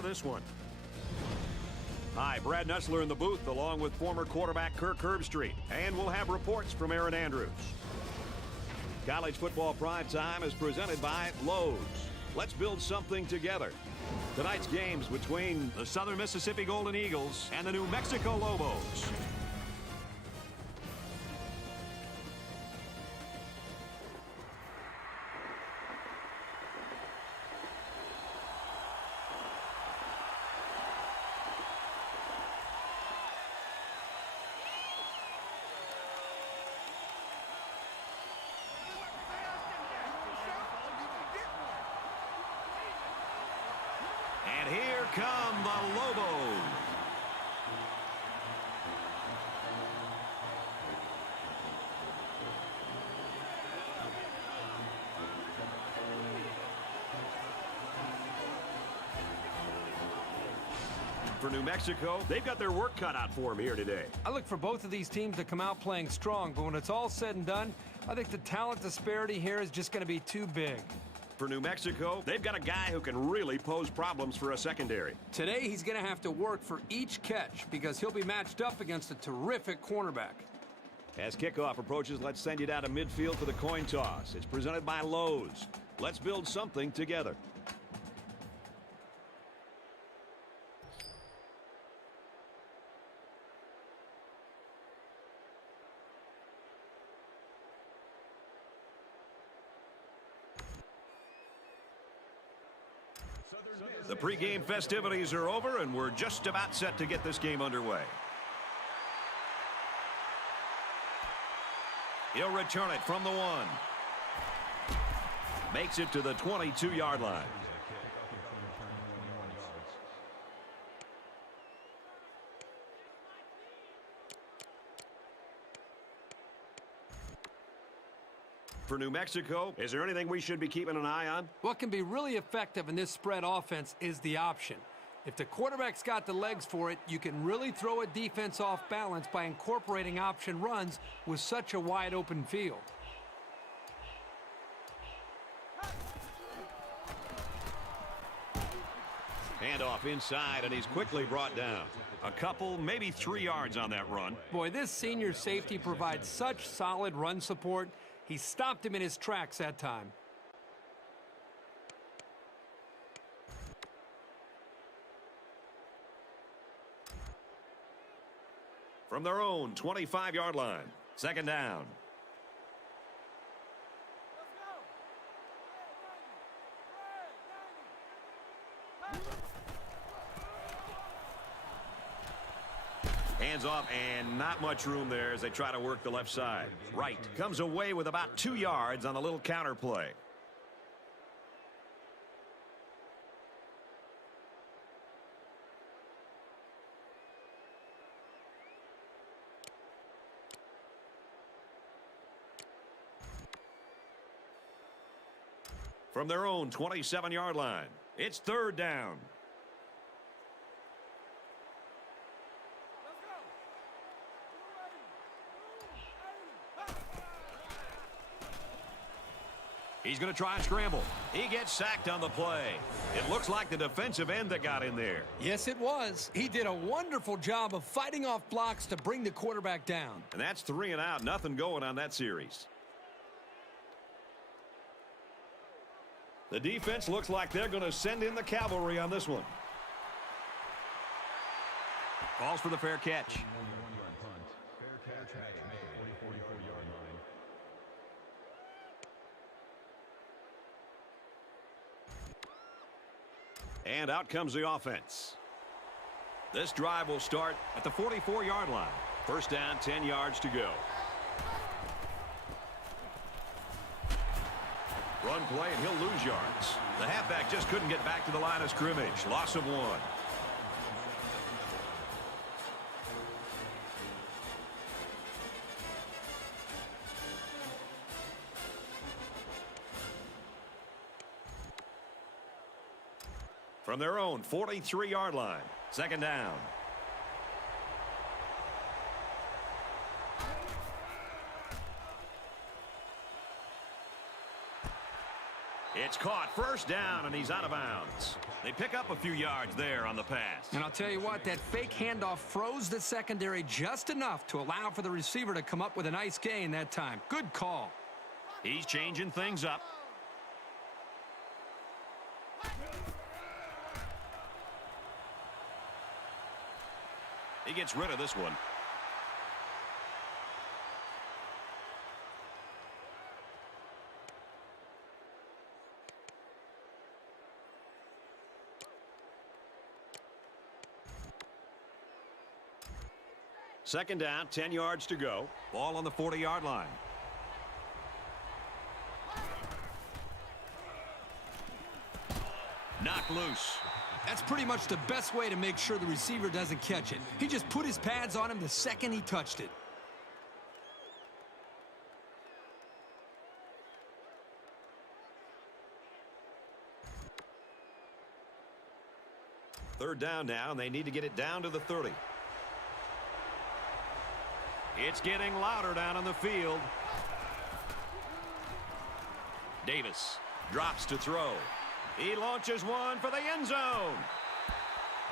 of this one. Hi, Brad Nessler in the booth, along with former quarterback Kirk Herbstreit. And we'll have reports from Aaron Andrews. College Football Prime Time is presented by Lowe's. Let's build something together. Tonight's games between the Southern Mississippi Golden Eagles and the New Mexico Lobos. And here come the Lobos. For New Mexico, they've got their work cut out for them here today. I look for both of these teams to come out playing strong, but when it's all said and done, I think the talent disparity here is just going to be too big. For New Mexico, they've got a guy who can really pose problems for a secondary. Today, he's going to have to work for each catch because he'll be matched up against a terrific cornerback. As kickoff approaches, let's send you down to midfield for the coin toss. It's presented by Lowe's. Let's build something together. The pregame festivities are over, and we're just about set to get this game underway. He'll return it from the 1. Makes it to the 22-yard line. For New Mexico, is there anything we should be keeping an eye on? What can be really effective in this spread offense is the option. If the quarterback's got the legs for it, you can really throw a defense off balance by incorporating option runs with such a wide open field. Handoff inside, and he's quickly brought down. A couple, maybe 3 yards on that run. Boy, this senior safety provides such solid run support. He stopped him in his tracks that time. From their own 25-yard line, second down. Hands off, and not much room there as they try to work the left side. Wright comes away with about 2 yards on the little counter play. From their own 27-yard line, it's third down. He's going to try and scramble. He gets sacked on the play. It looks like the defensive end that got in there. Yes, it was. He did a wonderful job of fighting off blocks to bring the quarterback down. And that's 3 and out. Nothing going on that series. The defense looks like they're going to send in the cavalry on this one. Calls for the fair catch. And out comes the offense. This drive will start at the 44-yard line. First down, 10 yards to go. Run play, and he'll lose yards. The halfback just couldn't get back to the line of scrimmage. Loss of 1. From their own 43-yard line, second down. It's caught, first down, and he's out of bounds. They pick up a few yards there on the pass. And I'll tell you what, that fake handoff froze the secondary just enough to allow for the receiver to come up with a nice gain that time. Good call. He's changing things up. He gets rid of this one. Second down, 10 yards to go. Ball on the 40-yard line. Knocked loose. That's pretty much the best way to make sure the receiver doesn't catch it. He just put his pads on him the second he touched it. Third down now, and they need to get it down to the 30. It's getting louder down on the field. Davis drops to throw. He launches one for the end zone.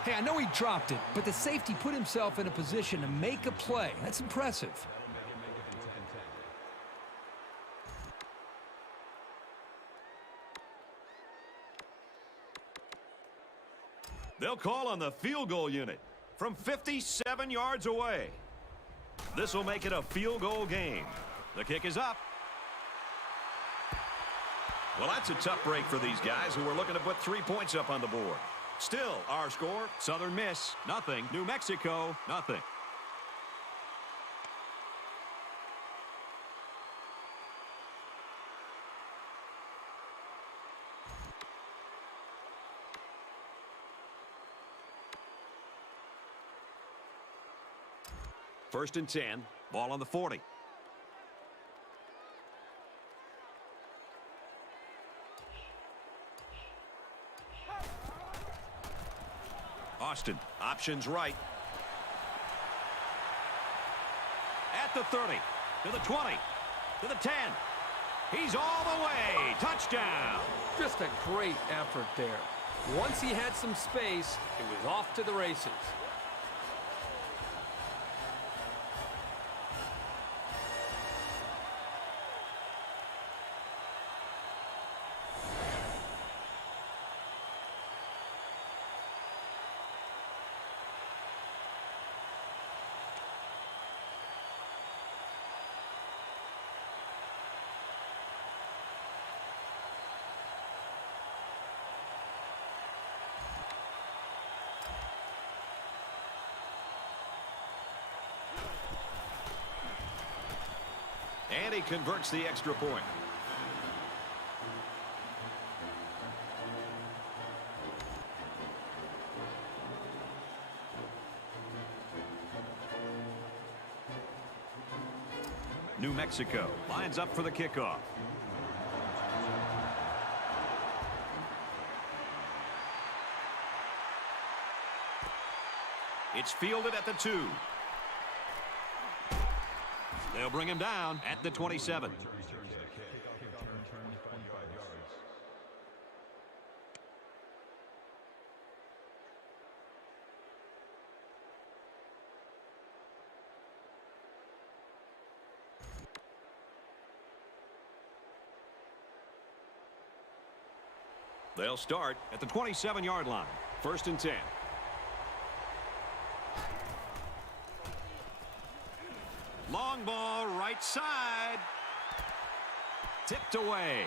Hey, I know he dropped it, but the safety put himself in a position to make a play. That's impressive. They'll call on the field goal unit from 57 yards away. This will make it a field goal game. The kick is up. Well, that's a tough break for these guys who are looking to put 3 points up on the board. Still, our score, Southern Miss, nothing. New Mexico, nothing. First and 10, ball on the 40. Austin, options right. At the 30, to the 20, to the 10. He's all the way. Touchdown. Just a great effort there. Once he had some space, it was off to the races. And he converts the extra point. New Mexico lines up for the kickoff. It's fielded at the 2. They'll bring him down at the 27. They'll start at the 27-yard line. First and 10. Long ball, right side. Tipped away.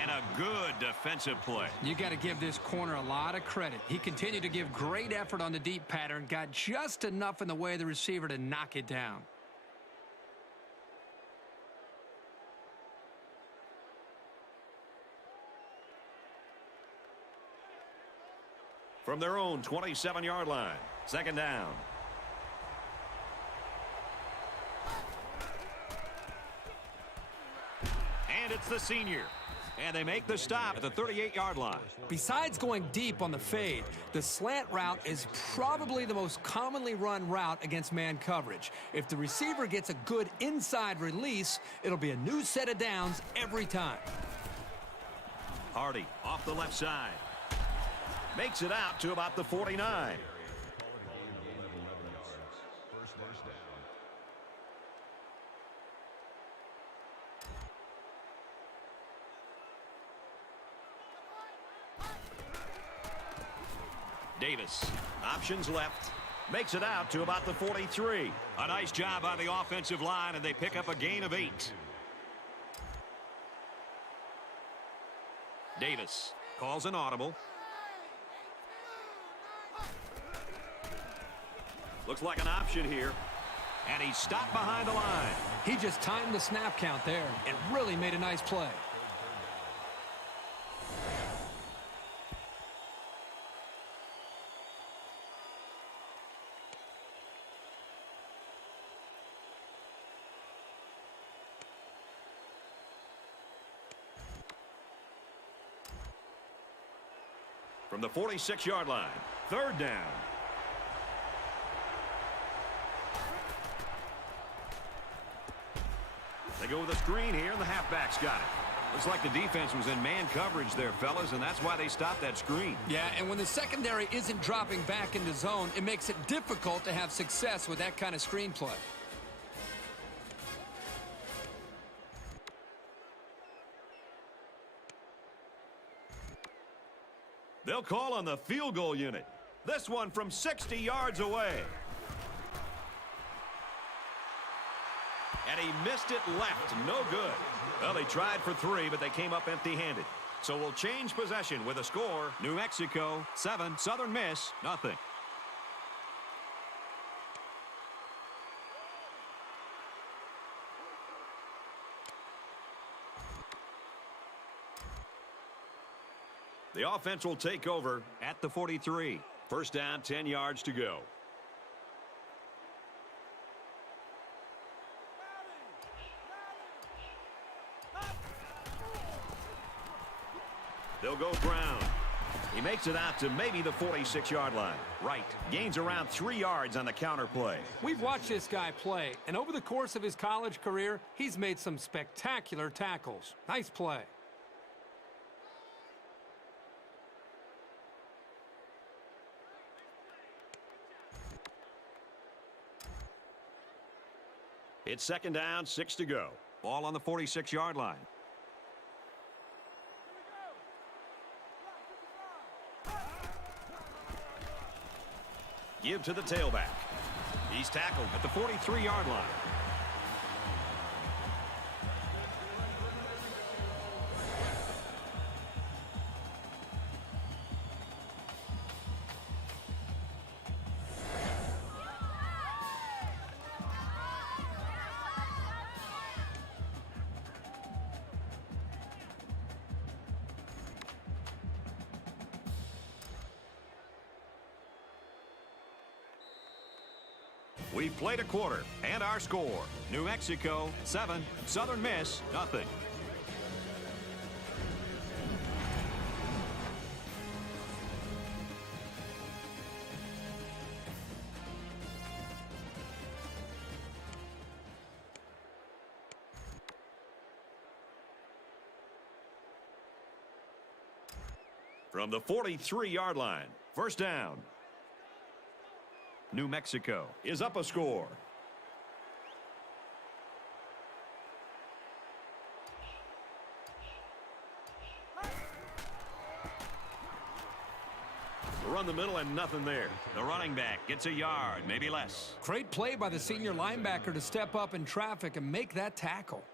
And a good defensive play. You got to give this corner a lot of credit. He continued to give great effort on the deep pattern, got just enough in the way of the receiver to knock it down. From their own 27-yard line. Second down. And it's the senior. And they make the stop at the 38-yard line. Besides going deep on the fade, the slant route is probably the most commonly run route against man coverage. If the receiver gets a good inside release, it'll be a new set of downs every time. Hardy off the left side. Makes it out to about the 49. Davis, options left. Makes it out to about the 43. A nice job by the offensive line, and they pick up a gain of 8. Davis calls an audible. Looks like an option here. And he's stopped behind the line. He just timed the snap count there. It really made a nice play. From the 46-yard line, 3rd down. They go with a screen here, and the halfback's got it. Looks like the defense was in man coverage there, fellas, and that's why they stopped that screen. Yeah, and when the secondary isn't dropping back into zone, it makes it difficult to have success with that kind of screen play. They'll call on the field goal unit. This one from 60 yards away. And he missed it left. No good. Well, they tried for 3, but they came up empty-handed. So we'll change possession with a score. New Mexico 7, Southern Miss nothing. The offense will take over at the 43. 1st down, 10 yards to go. They'll go Brown. He makes it out to maybe the 46-yard line. Right. Gains around 3 yards on the counter play. We've watched this guy play, and over the course of his college career, he's made some spectacular tackles. Nice play. It's 2nd down, 6 to go. Ball on the 46-yard line. Give to the tailback. He's tackled at the 43-yard line. We've played a quarter, and our score, New Mexico 7, Southern Miss nothing. From the 43-yard line, 1st down. New Mexico is up a score. Run the middle and nothing there. The running back gets a yard, maybe less. Great play by the senior linebacker to step up in traffic and make that tackle.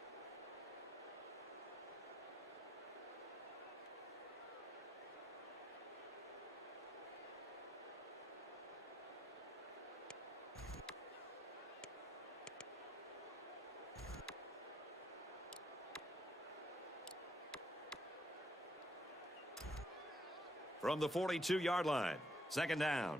From the 42-yard line, 2nd down.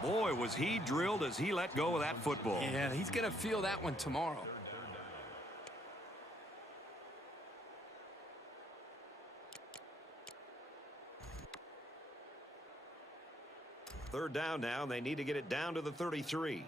Boy, was he drilled as he let go of that football. Yeah, he's going to feel that one tomorrow. Third down now, and they need to get it down to the 33.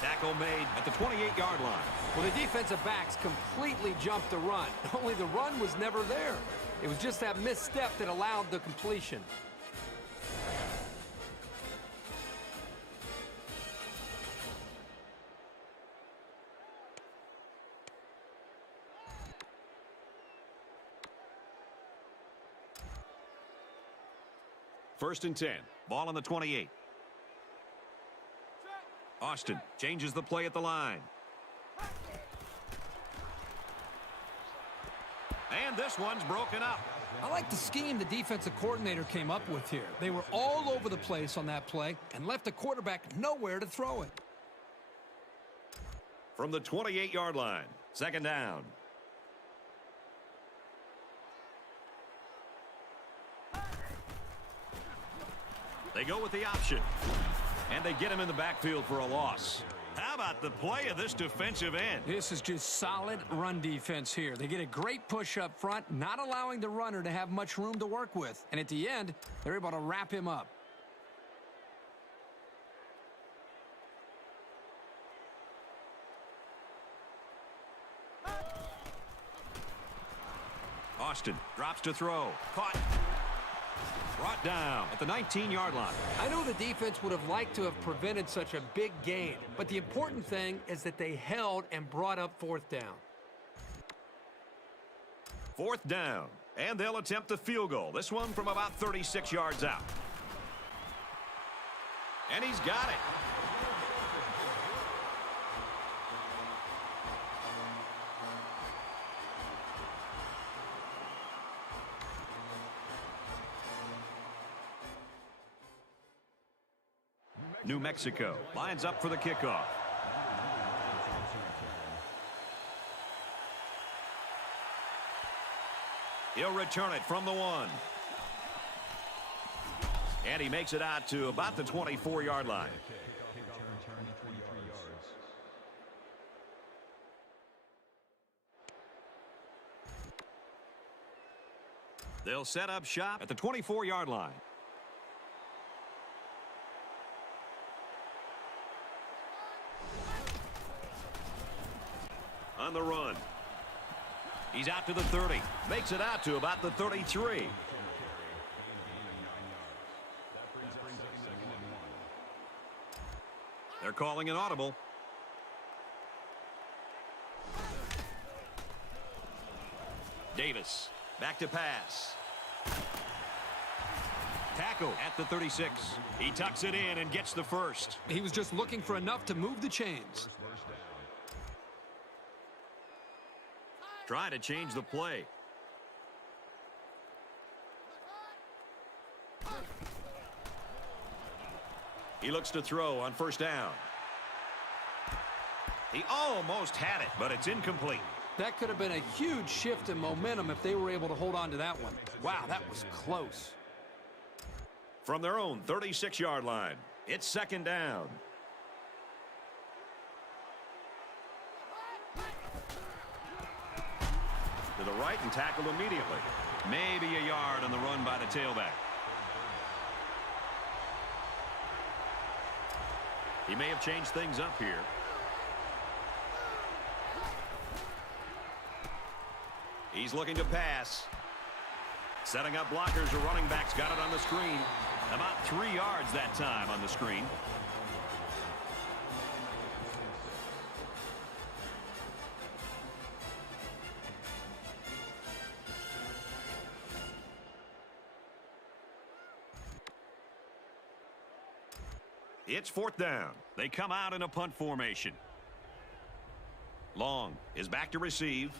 Tackle made at the 28-yard line. Well, the defensive backs completely jumped the run. Only the run was never there. It was just that misstep that allowed the completion. First and 10. Ball on the 28. Austin changes the play at the line. And this one's broken up. I like the scheme the defensive coordinator came up with here. They were all over the place on that play and left the quarterback nowhere to throw it. From the 28-yard line, second down. They go with the option. And they get him in the backfield for a loss. How about the play of this defensive end? This is just solid run defense here. They get a great push up front, not allowing the runner to have much room to work with. And at the end, they're able to wrap him up. Austin drops to throw. Caught. Brought down at the 19-yard line. I know the defense would have liked to have prevented such a big gain, but the important thing is that they held and brought up fourth down. Fourth down, and they'll attempt the field goal. This one from about 36 yards out. And he's got it. New Mexico lines up for the kickoff. He'll return it from the 1. And he makes it out to about the 24-yard line. They'll set up shop at the 24-yard line. On the run. He's out to the 30. Makes it out to about the 33. They're calling an audible. Davis back to pass. Tackle at the 36. He tucks it in and gets the first. He was just looking for enough to move the chains. Trying to change the play. He looks to throw on first down. He almost had it, but it's incomplete. That could have been a huge shift in momentum if they were able to hold on to that one. Wow, that was close. From their own 36-yard line, it's second down. To the right and tackled immediately. Maybe a yard on the run by the tailback. He may have changed things up here. He's looking to pass. Setting up blockers. The running back's got it on the screen. About 3 yards that time on the screen. It's fourth down. They come out in a punt formation. Long is back to receive.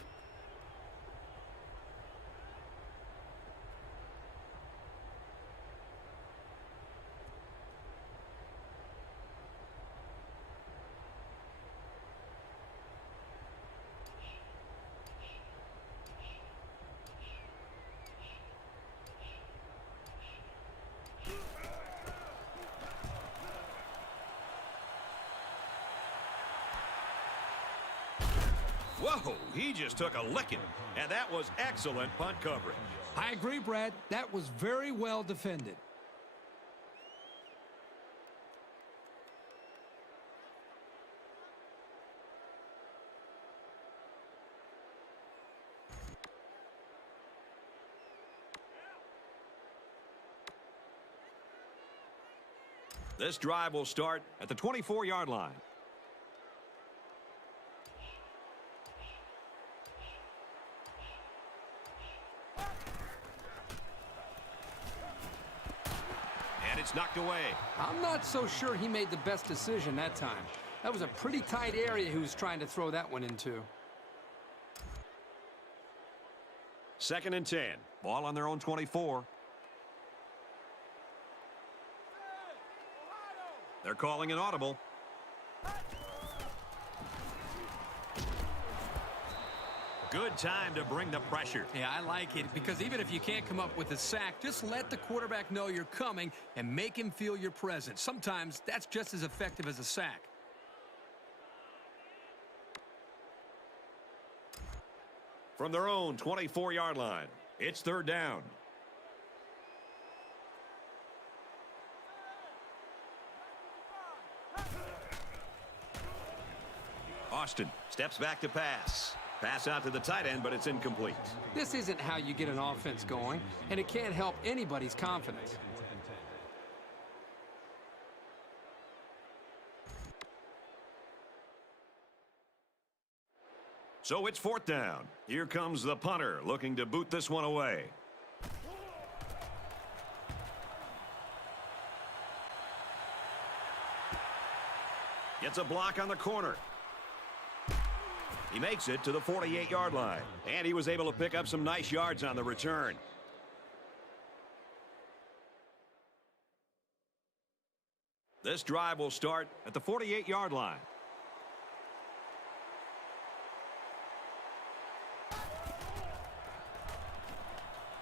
Oh, he just took a licking. And that was excellent punt coverage. I agree, Brad. That was very well defended. This drive will start at the 24-yard line. And it's knocked away. I'm not so sure he made the best decision that time. That was a pretty tight area he was trying to throw that one into. 2nd and 10. Ball on their own 24. They're calling an audible. Good time to bring the pressure. Yeah, I like it because even if you can't come up with a sack, just let the quarterback know you're coming and make him feel your presence. Sometimes that's just as effective as a sack. From their own 24-yard line, it's 3rd down. Austin steps back to pass. Pass out to the tight end, but it's incomplete. This isn't how you get an offense going, and it can't help anybody's confidence. So it's 4th down. Here comes the punter looking to boot this one away. Gets a block on the corner. He makes it to the 48-yard line, and he was able to pick up some nice yards on the return. This drive will start at the 48-yard line.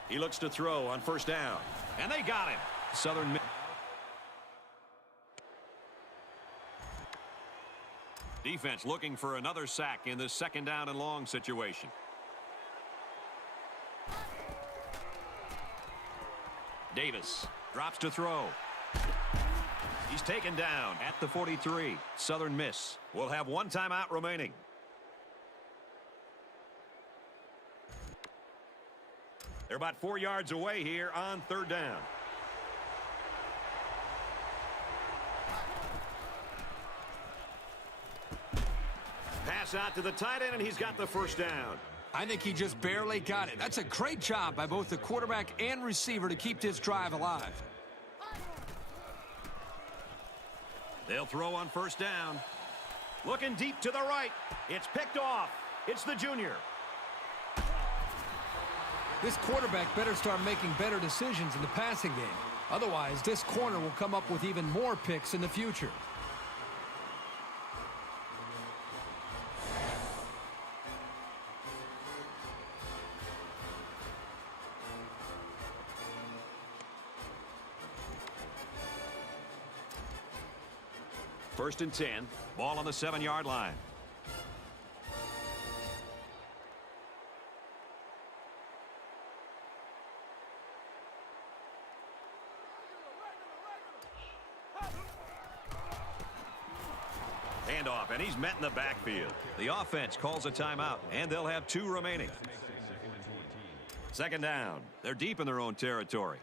He looks to throw on 1st down, and they got him. Southern. Defense looking for another sack in this 2nd down and long situation. Davis drops to throw. He's taken down at the 43. Southern miss. We'll have 1 timeout remaining. They're about 4 yards away here on 3rd down. Pass out to the tight end, and he's got the 1st down. I think he just barely got it. That's a great job by both the quarterback and receiver to keep this drive alive. They'll throw on 1st down. Looking deep to the right. It's picked off. It's the junior. This quarterback better start making better decisions in the passing game. Otherwise, this corner will come up with even more picks in the future. First and 10. Ball on the 7-yard line. Handoff, and he's met in the backfield. The offense calls a timeout, and they'll have 2 remaining. 2nd down. They're deep in their own territory.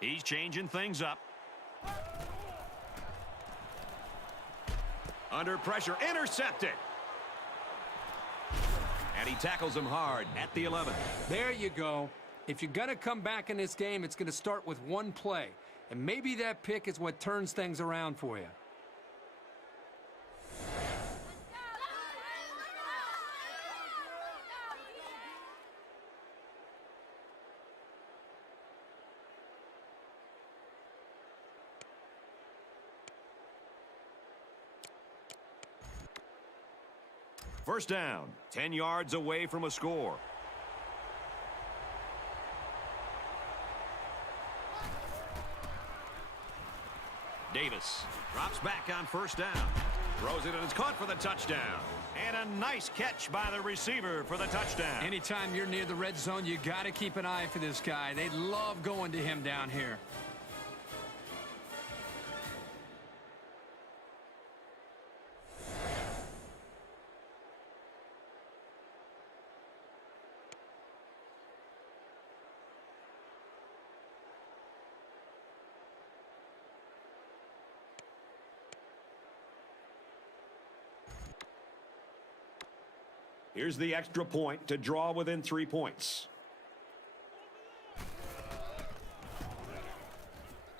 He's changing things up. Under pressure, intercepted. And he tackles him hard at the 11. There you go. If you're going to come back in this game, it's going to start with 1 play. And maybe that pick is what turns things around for you. First down, 10 yards away from a score. Miss. Drops back on first down. Throws it and it's caught for the touchdown. And a nice catch by the receiver for the touchdown. Anytime you're near the red zone, you got to keep an eye for this guy. They love going to him down here. Here's the extra point to draw within 3 points.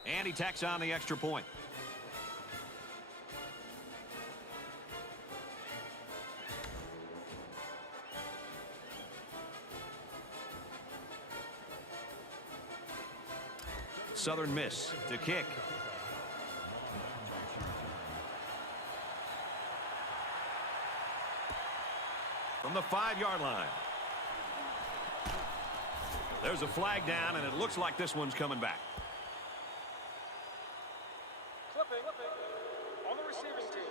And he tacks on the extra point. Southern Miss to kick. From the 5-yard line. There's a flag down, and it looks like this one's coming back. Clipping on the receiving team.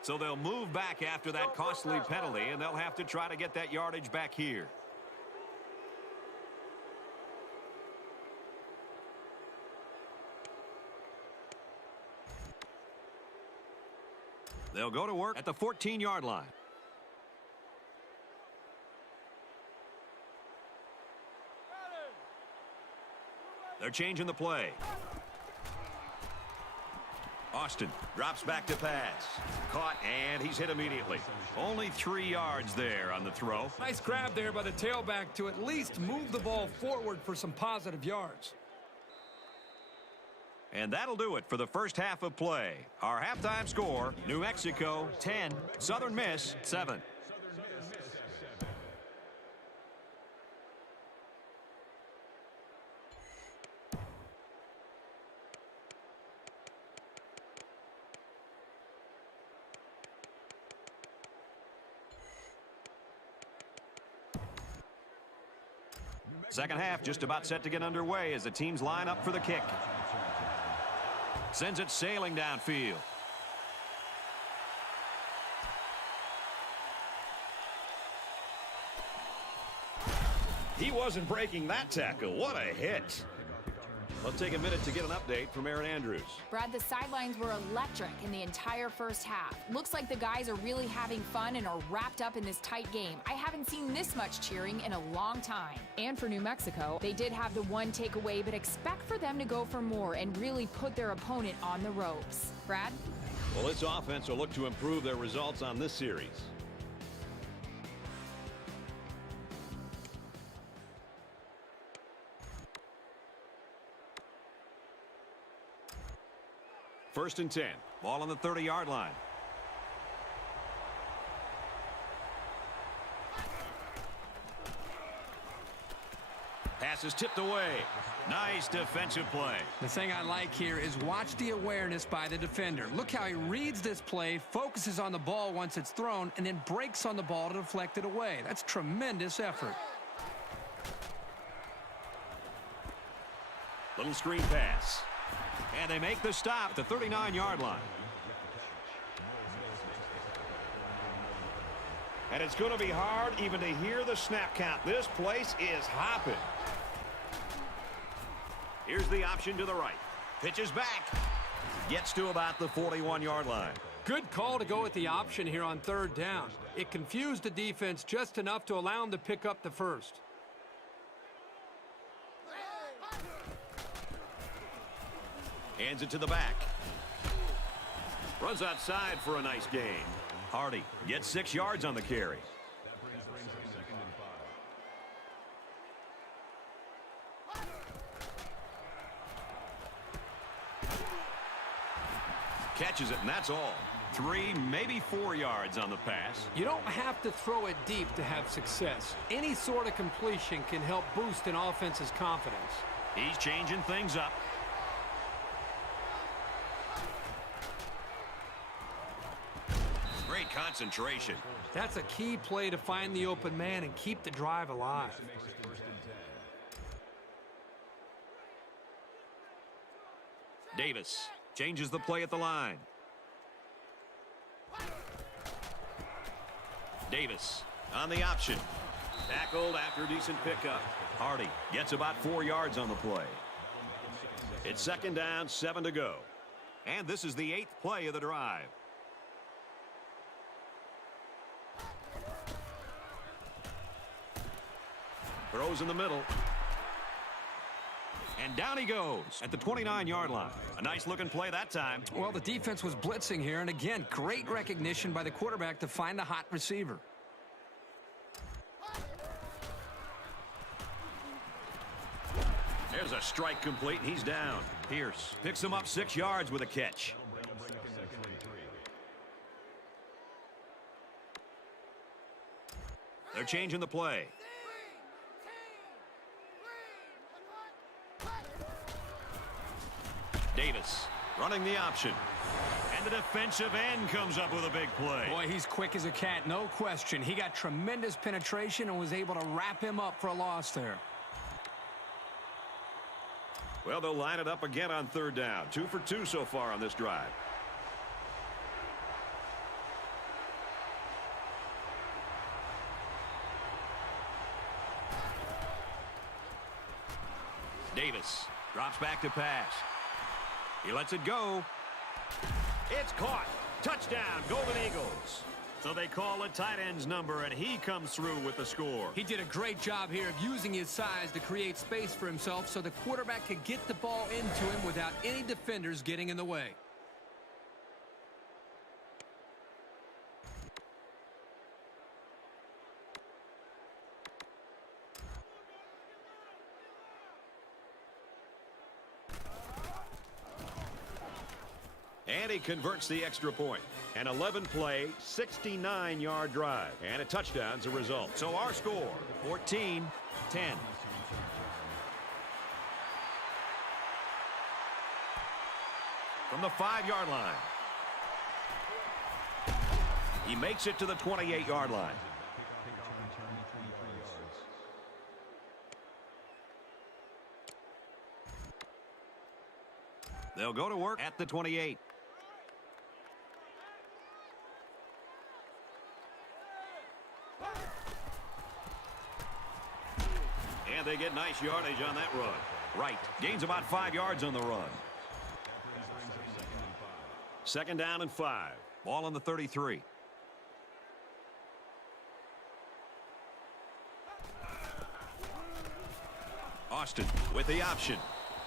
So they'll move back after that costly penalty, and they'll have to try to get that yardage back here. They'll go to work at the 14-yard line. They're changing the play. Austin drops back to pass. Caught, and he's hit immediately. Only 3 yards there on the throw. Nice grab there by the tailback to at least move the ball forward for some positive yards. And that'll do it for the first half of play. Our halftime score, New Mexico 10, Southern Miss 7. Second half just about set to get underway as the teams line up for the kick. Sends it sailing downfield. He wasn't breaking that tackle. What a hit. Let's take a minute to get an update from Aaron Andrews. Brad, the sidelines were electric in the entire first half. Looks like the guys are really having fun and are wrapped up in this tight game. I haven't seen this much cheering in a long time. And for New Mexico, they did have the one takeaway, but expect for them to go for more and really put their opponent on the ropes. Brad? Well, this offense will look to improve their results on this series. First and 10. Ball on the 30-yard line. Pass is tipped away. Nice defensive play. The thing I like here is watch the awareness by the defender. Look how he reads this play, focuses on the ball once it's thrown, and then breaks on the ball to deflect it away. That's tremendous effort. Little screen pass. And they make the stop at the 39-yard line. And it's going to be hard even to hear the snap count. This place is hopping. Here's the option to the right. Pitches back. Gets to about the 41-yard line. Good call to go with the option here on third down. It confused the defense just enough to allow them to pick up the first. Hands it to the back. Runs outside for a nice gain. Hardy gets 6 yards on the carry. Catches it, and that's all. 3, maybe 4 yards on the pass. You don't have to throw it deep to have success. Any sort of completion can help boost an offense's confidence. He's changing things up. Great concentration. That's a key play to find the open man and keep the drive alive. Davis changes the play at the line. Davis on the option. Tackled after a decent pickup. Hardy gets about 4 yards on the play. It's second down, 7 to go. And this is the 8th play of the drive. Throws in the middle. And down he goes at the 29-yard line. A nice-looking play that time. Well, the defense was blitzing here, and again, great recognition by the quarterback to find a hot receiver. There's a strike complete, and he's down. Pierce picks him up 6 yards with a catch. They're changing the play. Davis running the option. And the defensive end comes up with a big play. Boy, he's quick as a cat, no question. He got tremendous penetration and was able to wrap him up for a loss there. Well, they'll line it up again on third down. 2 for 2 so far on this drive. Davis drops back to pass. He lets it go. It's caught. Touchdown, Golden Eagles. So they call a tight end's number, and he comes through with the score. He did a great job here of using his size to create space for himself so the quarterback could get the ball into him without any defenders getting in the way. And he converts the extra point. An 11-play, 69-yard drive. And a touchdown's a result. So our score, 14-10. From the 5-yard line. He makes it to the 28-yard line. They'll go to work at the 28. And they get nice yardage on that run. Right. Gains about 5 yards on the run. Second down and 5. Ball on the 33. Austin with the option.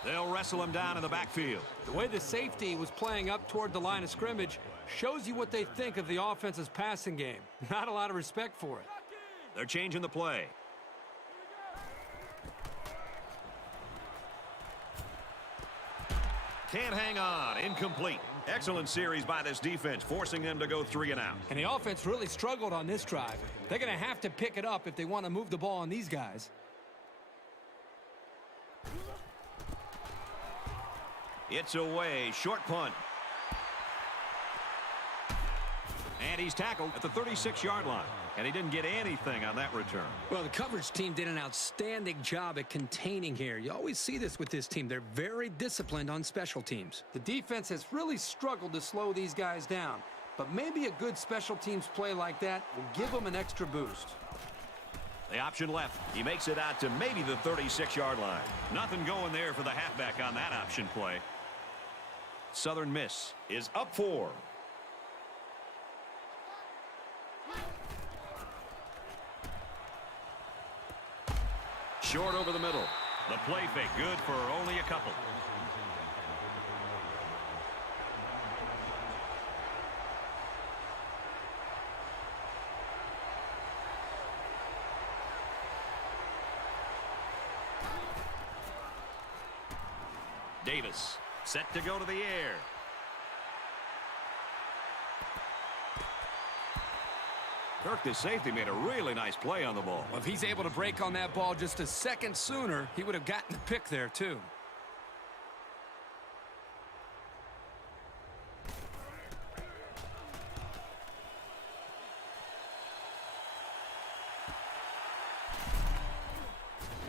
They'll wrestle him down in the backfield. The way the safety was playing up toward the line of scrimmage shows you what they think of the offense's passing game. Not a lot of respect for it. They're changing the play. Can't hang on. Incomplete. Excellent series by this defense, forcing them to go 3 and out. And the offense really struggled on this drive. They're going to have to pick it up if they want to move the ball on these guys. It's away. Short punt. And he's tackled at the 36-yard line. And he didn't get anything on that return. Well, the coverage team did an outstanding job at containing here. You always see this with this team. They're very disciplined on special teams. The defense has really struggled to slow these guys down. But maybe a good special teams play like that will give them an extra boost. The option left. He makes it out to maybe the 36-yard line. Nothing going there for the halfback on that option play. Southern Miss is up 4. Short over the middle. The play fake good for only a couple. Davis set to go to the air. Kirk, the safety, made a really nice play on the ball. Well, if he's able to break on that ball just a second sooner, he would have gotten the pick there, too.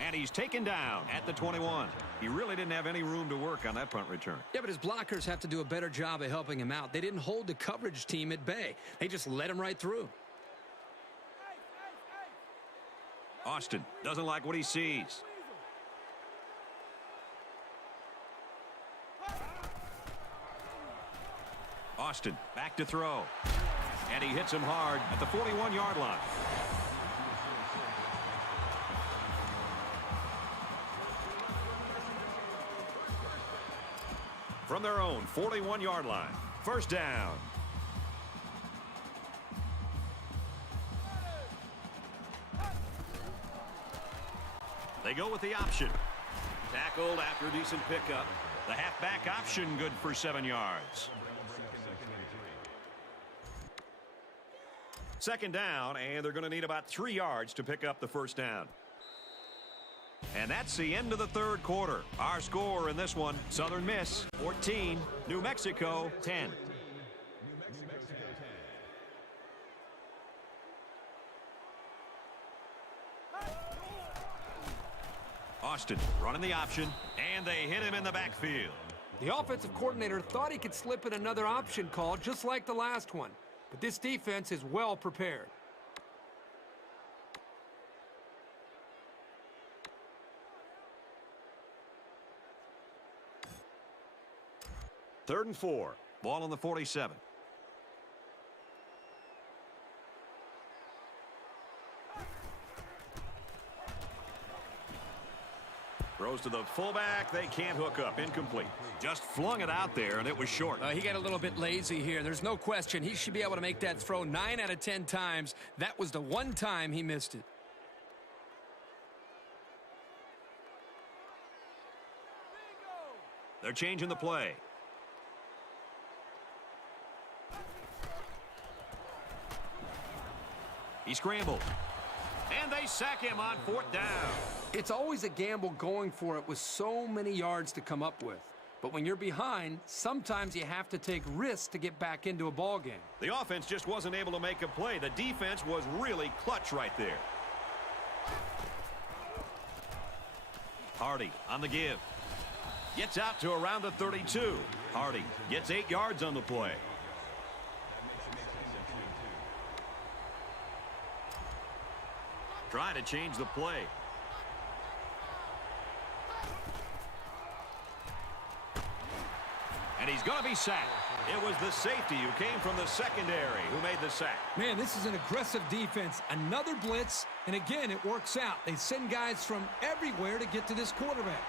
And he's taken down at the 21. He really didn't have any room to work on that punt return. Yeah, but his blockers have to do a better job of helping him out. They didn't hold the coverage team at bay. They just let him right through. Austin doesn't like what he sees. Austin back to throw. And he hits him hard at the 41-yard line. From their own 41-yard line. First down. They go with the option. Tackled after a decent pickup. The halfback option good for 7 yards. Second down, and they're going to need about 3 yards to pick up the first down. And that's the end of the third quarter. Our score in this one, Southern Miss 14, New Mexico 10. Austin running the option, and they hit him in the backfield. The offensive coordinator thought he could slip in another option call just like the last one. But this defense is well prepared. Third and 4. Ball on the 47. Throws to the fullback. They can't hook up. Incomplete. Just flung it out there, and it was short. He got a little bit lazy here. There's no question. He should be able to make that throw 9 out of 10 times. That was the one time he missed it. They're changing the play. He scrambled. And they sack him on 4th down. It's always a gamble going for it with so many yards to come up with. But when you're behind, sometimes you have to take risks to get back into a ball game. The offense just wasn't able to make a play. The defense was really clutch right there. Hardy on the give. Gets out to around the 32. Hardy gets 8 yards on the play. Try to change the play. And he's going to be sacked. It was the safety who came from the secondary who made the sack. Man, this is an aggressive defense. Another blitz, and again, it works out. They send guys from everywhere to get to this quarterback.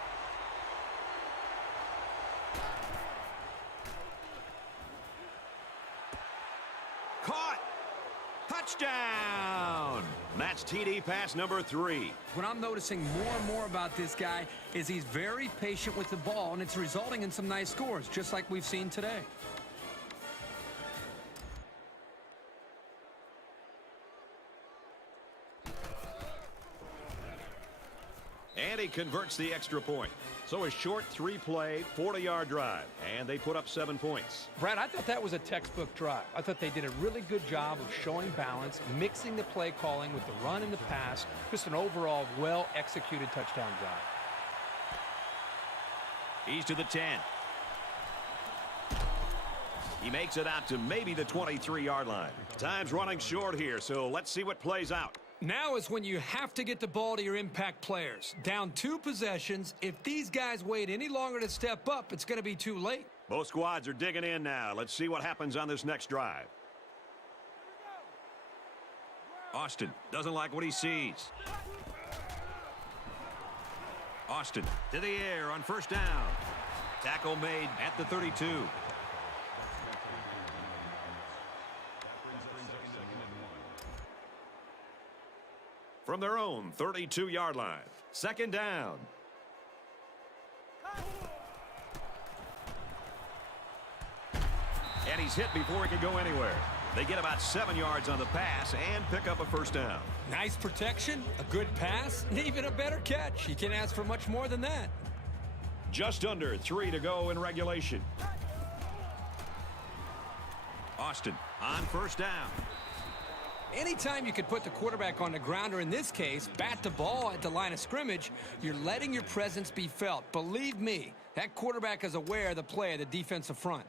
Caught! Touchdown! And that's TD pass number 3. What I'm noticing more and more about this guy is he's very patient with the ball, and it's resulting in some nice scores, just like we've seen today. And he converts the extra point. So a short 3-play, 40-yard drive. And they put up 7 points. Brad, I thought that was a textbook drive. I thought they did a really good job of showing balance, mixing the play calling with the run and the pass. Just an overall well-executed touchdown drive. He's to the 10. He makes it out to maybe the 23-yard line. Time's running short here, so let's see what plays out. Now is when you have to get the ball to your impact players. Down 2 possessions. If these guys wait any longer to step up, it's going to be too late. Both squads are digging in now. Let's see what happens on this next drive. Austin doesn't like what he sees. Austin to the air on first down. Tackle made at the 32. From their own 32-yard line. Second down. And he's hit before he can go anywhere. They get about 7 yards on the pass and pick up a first down. Nice protection, a good pass, and even a better catch. You can't ask for much more than that. Just under 3 to go in regulation. Austin on first down. Anytime you could put the quarterback on the ground, or in this case, bat the ball at the line of scrimmage, you're letting your presence be felt. Believe me, that quarterback is aware of the play of the defensive front.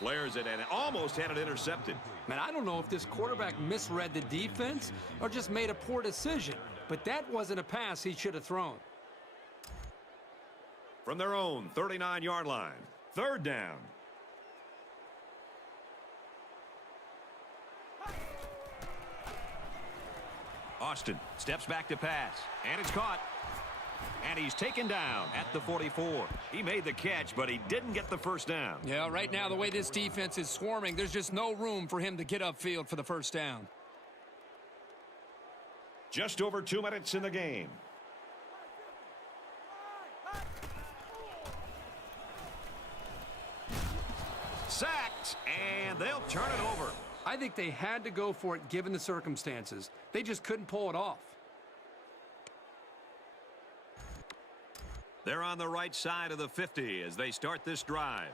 Flares it and almost had it intercepted. Man, I don't know if this quarterback misread the defense or just made a poor decision, but that wasn't a pass he should have thrown. From their own 39-yard line, 3rd down. Austin steps back to pass, and it's caught. And he's taken down at the 44. He made the catch, but he didn't get the first down. Yeah, right now, the way this defense is swarming, there's just no room for him to get upfield for the first down. Just over 2 minutes in the game. Sacked, and they'll turn it over. I think they had to go for it given the circumstances. They just couldn't pull it off. They're on the right side of the 50 as they start this drive.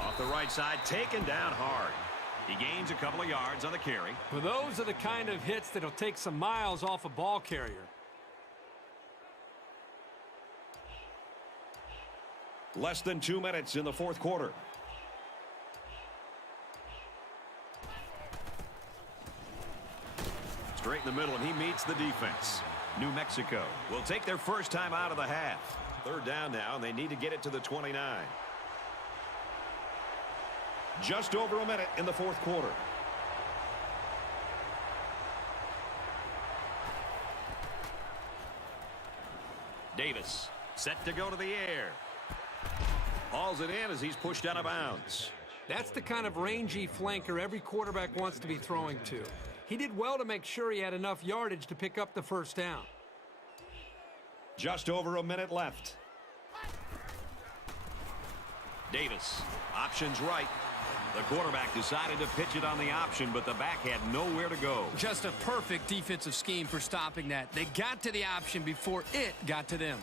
Off the right side, taken down hard. He gains a couple of yards on the carry. Well, those are the kind of hits that'll take some miles off a ball carrier. Less than 2 minutes in the 4th quarter. Straight in the middle, and he meets the defense. New Mexico will take their first time out of the half. 3rd down now, and they need to get it to the 29. Just over a minute in the 4th quarter. Davis set to go to the air. Hauls it in as he's pushed out of bounds. That's the kind of rangy flanker every quarterback wants to be throwing to. He did well to make sure he had enough yardage to pick up the first down. Just over a minute left. Davis, options right. The quarterback decided to pitch it on the option, but the back had nowhere to go. Just a perfect defensive scheme for stopping that. They got to the option before it got to them.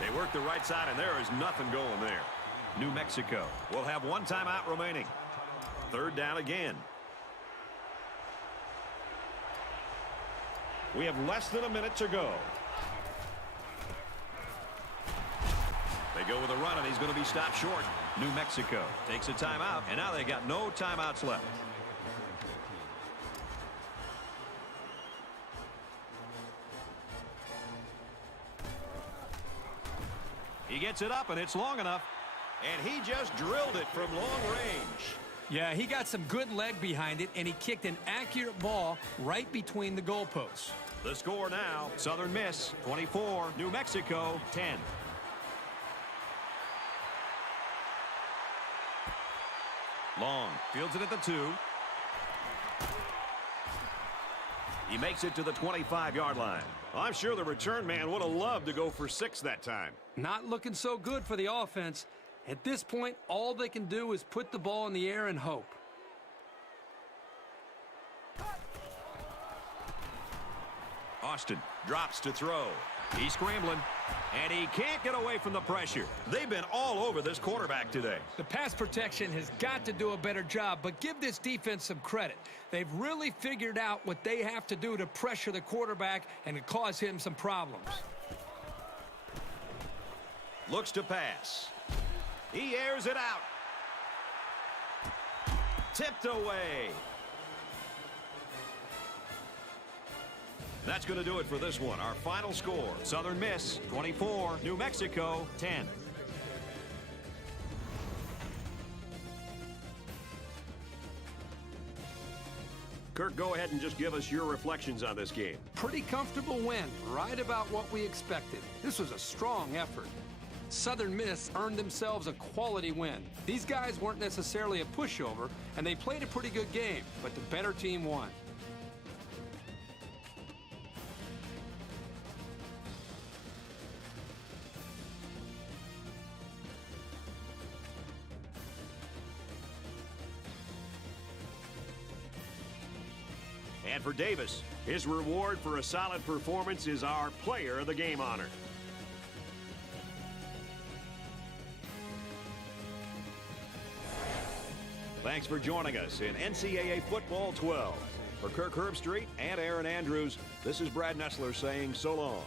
They work the right side, and there is nothing going there. New Mexico will have one timeout remaining. 3rd down again. We have less than a minute to go. They go with a run, and he's going to be stopped short. New Mexico takes a timeout, and now they got no timeouts left. He gets it up, and it's long enough. And he just drilled it from long range. Yeah, he got some good leg behind it, and he kicked an accurate ball right between the goalposts. The score now, Southern Miss 24, New Mexico 10. Long fields it at the 2. He makes it to the 25-yard line. I'm sure the return man would have loved to go for 6 that time. Not looking so good for the offense. At this point, all they can do is put the ball in the air and hope. Austin drops to throw. He's scrambling, and he can't get away from the pressure. They've been all over this quarterback today. The pass protection has got to do a better job, but give this defense some credit. They've really figured out what they have to do to pressure the quarterback and to cause him some problems. Looks to pass. He airs it out. Tipped away. That's going to do it for this one. Our final score, Southern Miss 24, New Mexico 10. Kirk, go ahead and just give us your reflections on this game. Pretty comfortable win, right about what we expected. This was a strong effort. Southern Miss earned themselves a quality win. These guys weren't necessarily a pushover, and they played a pretty good game, but the better team won. And for Davis, his reward for a solid performance is our Player of the Game honor. Thanks for joining us in NCAA Football 12. For Kirk Herbstreit and Aaron Andrews, this is Brad Nessler saying so long.